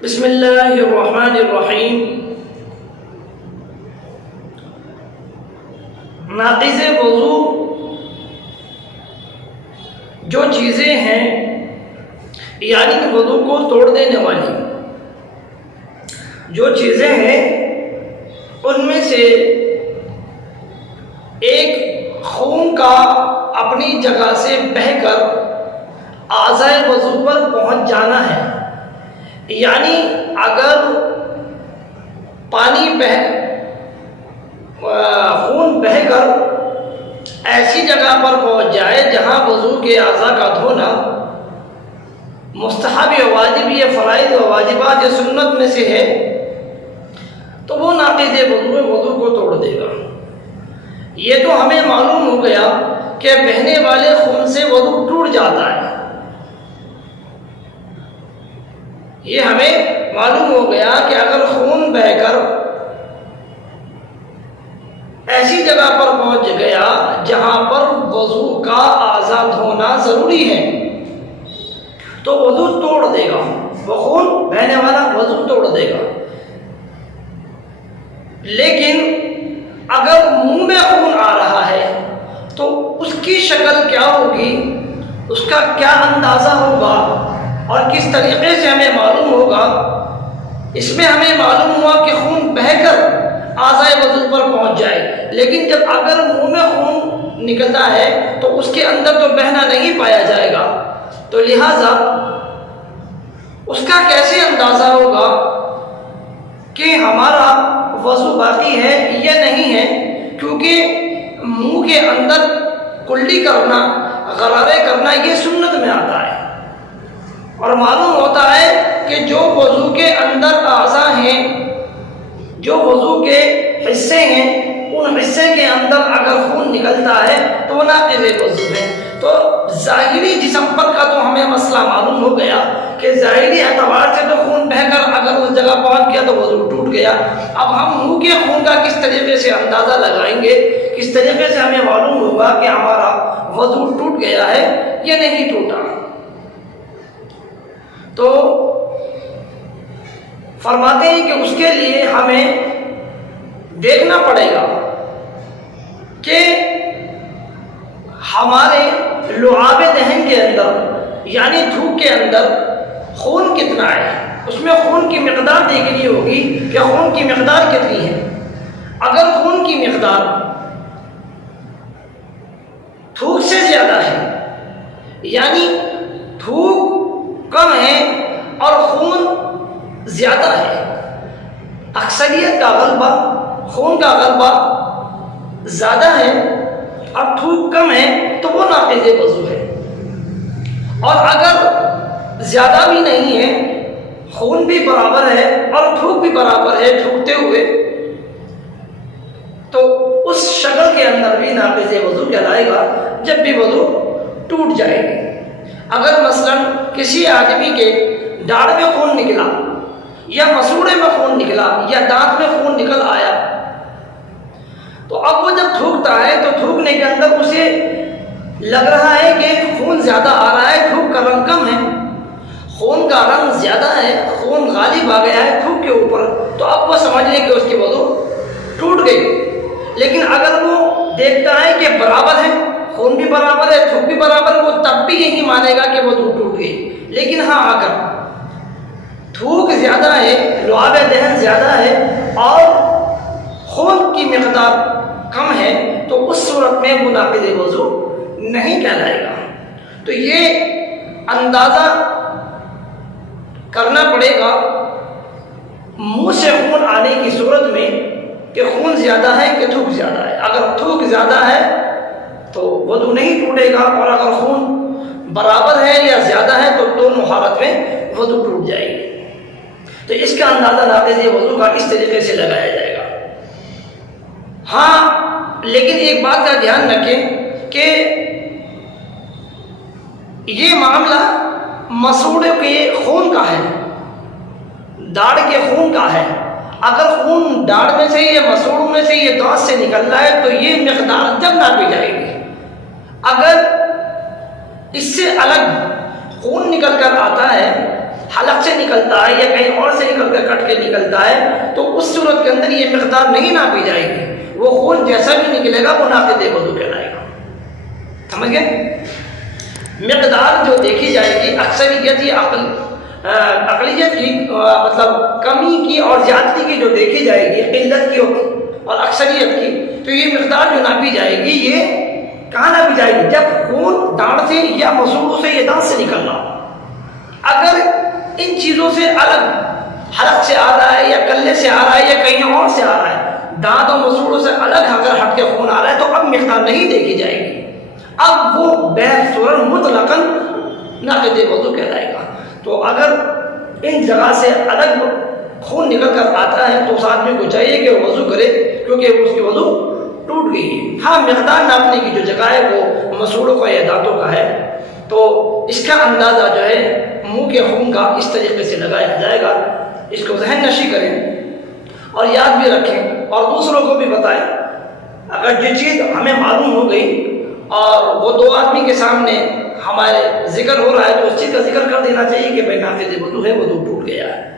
بسم اللہ الرحمن الرحیم۔ ناقض وضو جو چیزیں ہیں یعنی وضو کو توڑ دینے والی جو چیزیں ہیں ان میں سے ایک خون کا اپنی جگہ سے بہہ کر اعضائے وضو پر پہنچ جانا ہے۔ یعنی اگر خون بہہ کر ایسی جگہ پر پہنچ جائے جہاں وضو کے اعضاء کا دھونا مستحب یا واجب یا فرائض و واجبات یا سنت میں سے ہے تو وہ ناقض وضو کو توڑ دے گا۔ یہ تو ہمیں معلوم ہو گیا کہ بہنے والے خون سے وضو ٹوٹ جاتا ہے، یہ ہمیں معلوم ہو گیا کہ اگر خون بہہ کر ایسی جگہ پر پہنچ گیا جہاں پر وضو کا اعضاء دھونا ضروری ہے تو وضو توڑ دے گا، وہ خون بہنے والا وضو توڑ دے گا۔ لیکن اگر منہ میں خون آ رہا ہے تو اس کی شکل کیا ہوگی، اس کا کیا اندازہ ہوگا اور کس طریقے سے ہمیں معلوم ہوگا؟ اس میں ہمیں معلوم ہوا کہ خون بہہ کر اعضائے وضو پر پہنچ جائے، لیکن جب اگر منہ میں خون نکلتا ہے تو اس کے اندر تو بہنا نہیں پایا جائے گا، تو لہٰذا اس کا کیسے اندازہ ہوگا کہ ہمارا وضو باقی ہے یا نہیں ہے؟ کیونکہ منہ کے اندر کلی کرنا، غرارے کرنا یہ سنت میں آتا ہے، اور معلوم ہوتا ہے کہ جو وضو کے اندر اعضاء ہیں، جو وضو کے حصے ہیں، ان حصے کے اندر اگر خون نکلتا ہے تو وہ ناقض وضو ہے۔ تو ظاہری جسم پر کا تو ہمیں مسئلہ معلوم ہو گیا کہ ظاہری اعتبار سے تو خون بہہ کر اگر اس جگہ پہنچ گیا تو وضو ٹوٹ گیا۔ اب ہم منہ کے خون کا کس طریقے سے اندازہ لگائیں گے، کس طریقے سے ہمیں معلوم ہوگا کہ ہمارا وضو ٹوٹ گیا ہے یا نہیں ٹوٹا؟ تو فرماتے ہیں کہ اس کے لیے ہمیں دیکھنا پڑے گا کہ ہمارے لعاب دہن کے اندر یعنی تھوک کے اندر خون کتنا ہے، اس میں خون کی مقدار دیکھنی ہوگی کہ خون کی مقدار کتنی ہے۔ اگر خون کی مقدار تھوک سے زیادہ ہے، یعنی تھوک کم ہے اور خون زیادہ ہے، اکثریت کا غلبہ، خون کا غلبہ زیادہ ہے اور تھوک کم ہے تو وہ ناقض وضو ہے۔ اور اگر زیادہ بھی نہیں ہے، خون بھی برابر ہے اور تھوک بھی برابر ہے تھوکتے ہوئے، تو اس شکل کے اندر بھی ناقض وضو کہلائے گا جب بھی وضو ٹوٹ جائے گی۔ اگر مثلا کسی آدمی کے داڑھ میں خون نکلا یا مسوڑے میں خون نکلا یا دانت میں خون نکل آیا تو اب وہ جب تھوکتا ہے تو تھوکنے کے اندر اسے لگ رہا ہے کہ خون زیادہ آ رہا ہے، تھوک کا رنگ کم ہے، خون کا رنگ زیادہ ہے، خون غالب آ گیا ہے تھوک کے اوپر، تو اب وہ سمجھ لیں کہ اس کی وضو ٹوٹ گئی۔ لیکن اگر وہ دیکھتا ہے کہ برابر ہے، خون بھی برابر ہے، تھوک بھی برابر ہے، وہ تب بھی یہی مانے گا کہ وضو ٹوٹ گئی۔ لیکن ہاں اگر تھوک زیادہ ہے، لعاب دہن زیادہ ہے اور خون کی مقدار کم ہے تو اس صورت میں وہ ناقض وضو نہیں کہلائے گا۔ تو یہ اندازہ کرنا پڑے گا منہ سے خون آنے کی صورت میں کہ خون زیادہ ہے کہ تھوک زیادہ ہے۔ اگر تھوک زیادہ ہے تو وضو نہیں ٹوٹے گا، اور اگر خون برابر ہے یا زیادہ ہے تو دونوں حالت میں وضو ٹوٹ جائے گی۔ تو اس کا اندازہ ناقض وضو کا اس طریقے سے لگایا جائے گا۔ ہاں لیکن ایک بات کا دھیان رکھیں کہ یہ معاملہ مسوڑے کے خون کا ہے، داڑھ کے خون کا ہے۔ اگر خون داڑھ میں سے یا مسوڑوں میں سے یا دانت سے نکل رہا ہے تو یہ مقدار جب ناپی جائے گی۔ اگر اس سے الگ خون نکل کر آتا ہے حلق سے نکلتا ہے یا کہیں اور سے نکل کر کٹ کے نکلتا ہے تو اس صورت کے اندر یہ مقدار نہیں ناپی جائے گی، وہ خون جیسا بھی نکلے گا وہ ناقض وضو کہلائے گا. سمجھ گئے؟ مقدار جو دیکھی جائے گی اکثریت یا اقلیت کی مطلب کمی کی اور زیادتی کی جو دیکھی جائے گی، قلت کی اور اکثریت کی، تو یہ مقدار جو ناپی جائے گی یہ کہاں ناپی جائے گی؟ جب خون دانت سے یا مسوڑوں سے یا دانت سے نکلنا ہو. اگر ان چیزوں سے الگ حلق سے آ رہا ہے یا کلے سے آ رہا ہے یا کہیں اور سے آ رہا ہے، دانت اور مسوڑوں سے الگ اگر ہٹ کے خون آ رہا ہے تو اب مقدار نہیں دیکھی جائے گی، اب وہ بہصورت مطلقاً ناقض وضو کہلائے گا. تو اگر ان جگہ سے الگ خون نکل کر آتا ہے تو اس آدمی کو چاہیے کہ وہ وضو کرے، کیونکہ اس کی وضو ٹوٹ گئی ہے. ہاں مقدار ناپنے کی جو جگہ ہے وہ مسوڑوں کا یا دانتوں کا ہے، تو اس کا اندازہ جو ہے منہ کے خون کا اس طریقے سے لگایا جائے گا. اس کو ذہن نشی کریں اور یاد بھی رکھیں اور دوسروں کو بھی بتائیں. اگر یہ چیز ہمیں معلوم ہو گئی اور وہ دو آدمی کے سامنے ہمارے ذکر ہو رہا ہے تو اس چیز کا ذکر کر دینا چاہیے کہ بھائی ناقض وضو ہے، وضو ٹوٹ گیا ہے.